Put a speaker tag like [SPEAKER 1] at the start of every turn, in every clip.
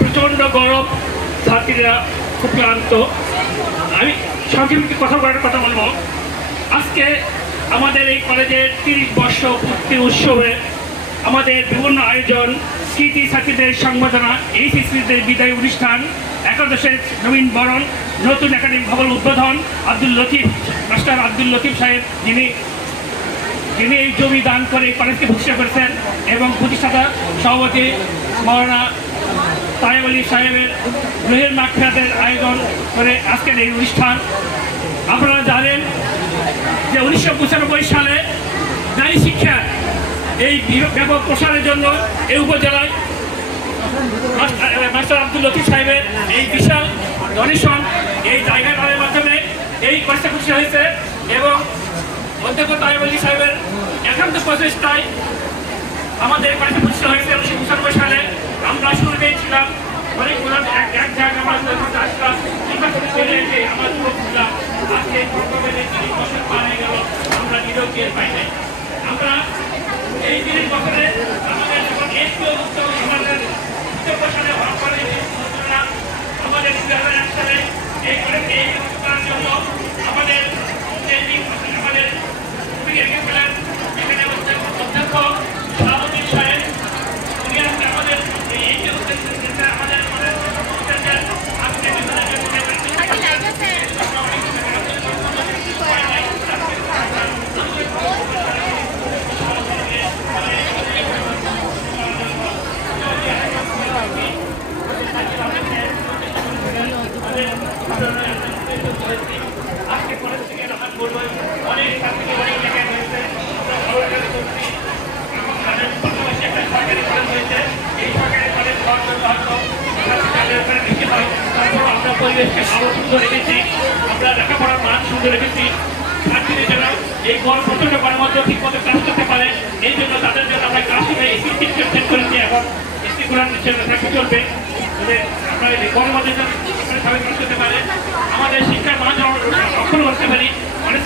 [SPEAKER 1] প্রচণ্ড গরম, ছাত্রীরা খুব ক্লান্ত। আমি সংক্ষিপ্ত কথা বলার কথা বলব। আজকে আমাদের এই কলেজের তিরিশ বর্ষ পূর্তি উৎসবে আমাদের বিভিন্ন আয়োজন ছাত্রীদের সংবর্ধনা বিদায় অনুষ্ঠান, একাদশের নবীন বরণ, নতুন একাডেমিক ভবন উদ্বোধন, আব্দুল লতিফ, মাস্টার আব্দুল লতিফ সাহেব, যিনি যিনি এই জমি দান করে কলেজকে ভূষিত করেছেন। এবং প্রতিষ্ঠাতা সভাপতি মৌলানা তায়েব আলী সাহেবের গৃহের মাক্ষাতের আয়োজন করে আজকের এই অনুষ্ঠান। আপনারা জানেন যে উনিশশো পঁচানব্বই সালে নারী শিক্ষা এই ব্যাপক প্রসারের জন্য এই উপজেলায় মাস্টার আব্দুল লতিফ সাহেবের এই বিশাল ডোনেশন এই জায়গাটার মাধ্যমে এই কষ্ট খুশি হয়েছে এবং অধ্যক্ষ তাইব আলী সাহেবের একান্ত প্রচেষ্টায় আমাদের বাড়িতে প্রতিষ্ঠা হয়েছে উনিশশো পঁচানব্বই সালে। আমরা শুরু পেয়েছিলাম আসলাম হয়ে আমরা নিজেও টের পাই নাই। আমরা এই তিরিশ বছরে আমাদের যখন একটু উত্তম আমাদের উত্তর সালে হওয়ার পরে এই ছাত্ররা আমাদের দুই হাজার এক সালে এই কলেজকে এই করার জন্য আমাদের যে আমাদের খুবই এগিয়ে গেলেন এখানে অধ্যক্ষ সভাপতি সাহেব উনি আজকে আমাদের এই এই যে উদ্দেশ্য যেটা আমাদের আমাদের উদ্দেশ্যের আজকে আজকে কলেজ থেকে রাখার বলব অনেক ছাত্রী অনেক জায়গায় হয়েছে পাশাপাশি একটা সরকারি কলেজ হয়েছে এই সরকারি কলেজ হওয়ার জন্য হয়তো ছাত্রীদের ওখানে বেশি হয় তারপর আমরা পরিবেশকে আরও সুন্দর রেখেছি আমরা লেখাপড়ার মান সুন্দর রেখেছি ছাত্রীদের যেন এই গড় প্রচণ্ড গড়ের মধ্যে ঠিক মতো পারে এই জন্য তাদের জন্য আমরা ক্লাসরুমে এসি সিস্টেম সেট করেছি এখন চলবে আমরা এই গড়ের মধ্যে আমাদের শিক্ষার মান রক্ষণ করতে পারি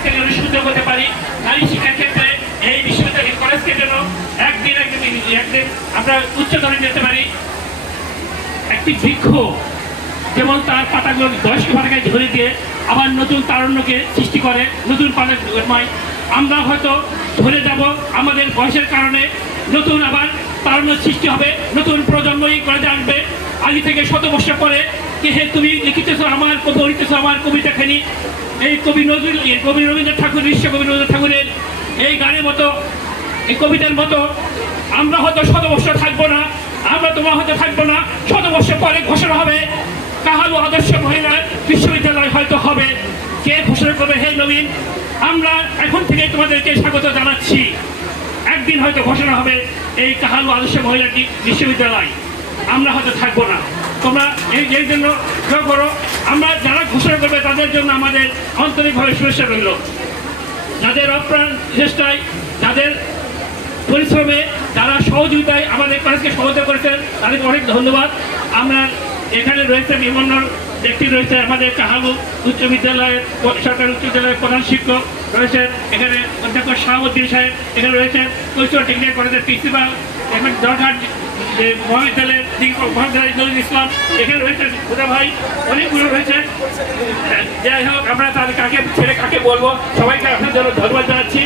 [SPEAKER 1] যেন সুন্দর করতে পারি, নারী শিক্ষার ক্ষেত্রে এই বিশ্ববিদ্যালয় কলেজকে যেন একদিন একদিন একদিন আমরা উচ্চতরে যেতে পারি। একটি বৃক্ষ যেমন তার পাতাগুলো বয়স্ক পাতাকে ধরে দিয়ে আবার নতুন তারণ্যকে সৃষ্টি করে, নতুন পাতা জন্মায় আমরা হয়তো ধরে যাব আমাদের বয়সের কারণে নতুন আবার তারণ্য সৃষ্টি হবে, নতুন প্রজন্মই কলেজে আসবে আগে থেকে শত বছর পরে হে তুমি আমার কবি আমার কবিতা খানি এই কবি নজরুল কবি রবীন্দ্রনাথ ঠাকুর বিশ্বকবি রবীন্দ্রনাথ ঠাকুরের এই গানের মতো, এই কবিতার মতো আমরা হয়তো শত থাকব না, আমরা তোমার হয়তো থাকব না শত পরে ঘোষণা হবে। কাহালু আদর্শ মহিলা বিশ্ববিদ্যালয় হয়তো হবে। কে ঘোষণা করবে? হে নবীন, আমরা এখন থেকে তোমাদেরকে স্বাগত জানাচ্ছি। একদিন হয়তো ঘোষণা হবে এই কাহালু আদর্শ মহিলা ডি- বিশ্ববিদ্যালয়। আমরা হয়তো থাকব না। তোমরা এই এই জন্য দোয়া করো। আমরা যারা ঘোষণা করবে তাদের জন্য আমাদের আন্তরিকভাবে শুভেচ্ছা রইল। যাদের অপ্রাণ চেষ্টায়, যাদের পরিশ্রমে, যারা সহযোগিতায় আমাদের কলেজকে সহযোগিতা করেছেন, তাদেরকে অনেক ধন্যবাদ। আমরা এখানে রয়েছে বিভিন্ন ব্যক্তি রয়েছে আমাদের কাহাবু উচ্চ বিদ্যালয়ের সরকারি উচ্চ বিদ্যালয়ের প্রধান শিক্ষক রয়েছেন। এখানে অধ্যক্ষ শাহাবুদ্দিন সাহেব, এখানে রয়েছেন কৈশোর টেকনিক্যাল কলেজের প্রিন্সিপাল এখানে দরঘাট যে মহাবিদ্যালয়ের মহাবিদ্যালয় নজরুল ইসলাম এখানে রয়েছে খুদা ভাই, অনেকগুলো রয়েছে। যাই হোক, আমরা তাদের কাকে, ছেলে কাকে বলব, সবাইকে আপনার জন্য ধন্যবাদ জানাচ্ছি।